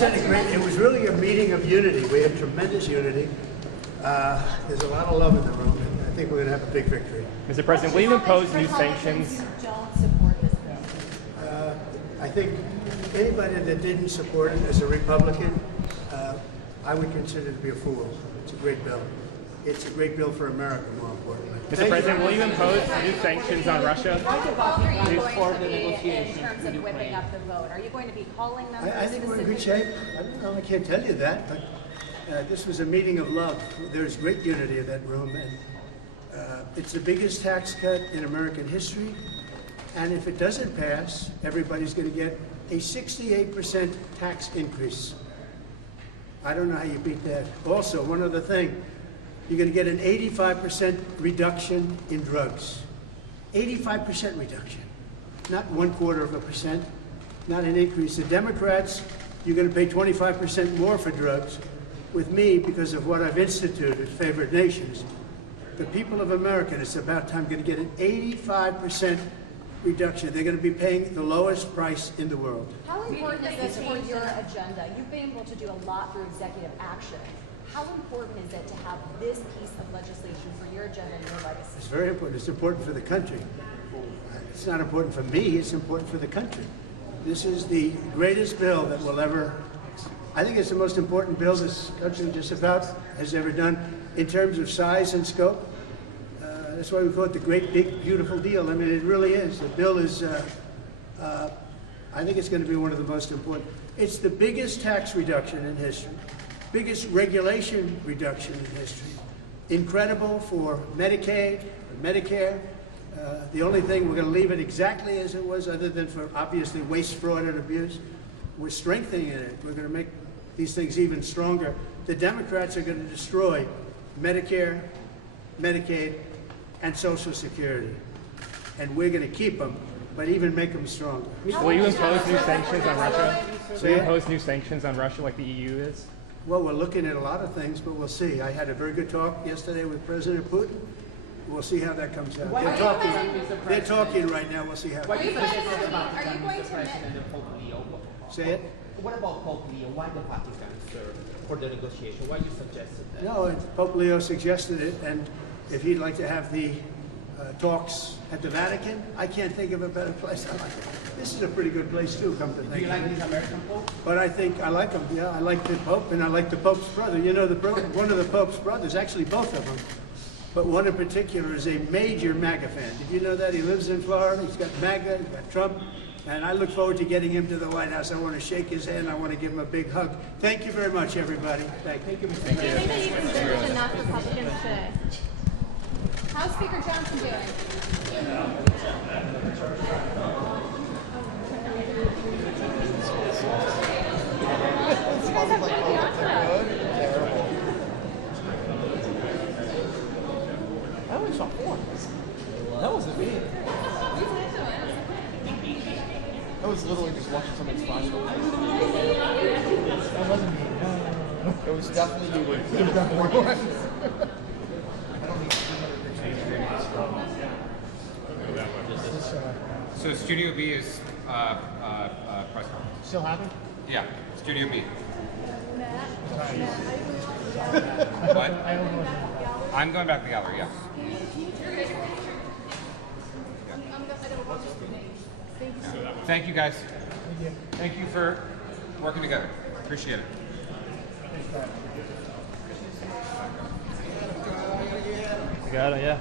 had a great, it was really a meeting of unity. We had tremendous unity. There's a lot of love in the room, and I think we're going to have a big victory. Mr. President, will you impose new sanctions? Don't support this bill. I think anybody that didn't support it as a Republican, I would consider to be a fool. It's a great bill. It's a great bill for America, more importantly. Mr. President, will you impose new sanctions on Russia? How involved are you going to be in terms of whipping up the vote? Are you going to be calling them? I think we're in good shape. I don't know, I can't tell you that, but this was a meeting of love. There's great unity in that room, and it's the biggest tax cut in American history. And if it doesn't pass, everybody's going to get a 68% tax increase. I don't know how you beat that. Also, one other thing, you're going to get an 85% reduction in drugs. 85% reduction, not 1/4%, not an increase. The Democrats, you're going to pay 25% more for drugs. With me, because of what I've instituted, favored nations, the people of America, it's about time, going to get an 85% reduction. They're going to be paying the lowest price in the world. How important is this for your agenda? You've been able to do a lot through executive action. How important is it to have this piece of legislation for your agenda and your legacy? It's very important. It's important for the country. It's not important for me, it's important for the country. This is the greatest bill that will ever, I think it's the most important bill this country just about has ever done in terms of size and scope. That's why we call it the great, big, beautiful deal. I mean, it really is. The bill is, I think it's going to be one of the most important. It's the biggest tax reduction in history, biggest regulation reduction in history. Incredible for Medicaid, for Medicare. The only thing, we're going to leave it exactly as it was, other than for obviously waste, fraud, and abuse. We're strengthening it. We're going to make these things even stronger. The Democrats are going to destroy Medicare, Medicaid, and Social Security. And we're going to keep them, but even make them stronger. Will you impose new sanctions on Russia? Will you Yeah. impose new sanctions on Russia like the EU is? Well, we're looking at a lot of things, but we'll see. I had a very good talk yesterday with President Putin. We'll see how that comes out. They're talking right now. We'll see how. What you suggested about Are you becoming going the to president of Pope Leo? Say it? What about Pope Leo? Why the Vatican, sir, for the negotiation? Why you suggested that? No, Pope Leo suggested it, and if he'd like to have the talks at the Vatican, I can't think of a better place. I like it. This is a pretty good place too, come to Do think you of like it. this American Pope? But I think I like him. Yeah, I like the Pope, and I like the Pope's brother. You know, one of the Pope's brothers, actually both of them, but one in particular is a major MAGA fan. Did you know that? He lives in Florida. He's got MAGA. He's got Trump. And I look forward to getting him to the White House. I want to shake his hand. I want to give him a big hug. Thank you very much, everybody. Thank you. Do you think that you convinced enough Republicans to? How's Speaker Johnson doing? I only saw 4. That wasn't me. I was literally just watching somebody's flashlight. That wasn't me. No. It was definitely you. It was definitely one. So Studio B is press conference. Still happening? Yeah, Studio B. What? What? I'm going back to the gallery, yeah. Thank you guys. Thank you for working together. Appreciate it. You got it, yeah.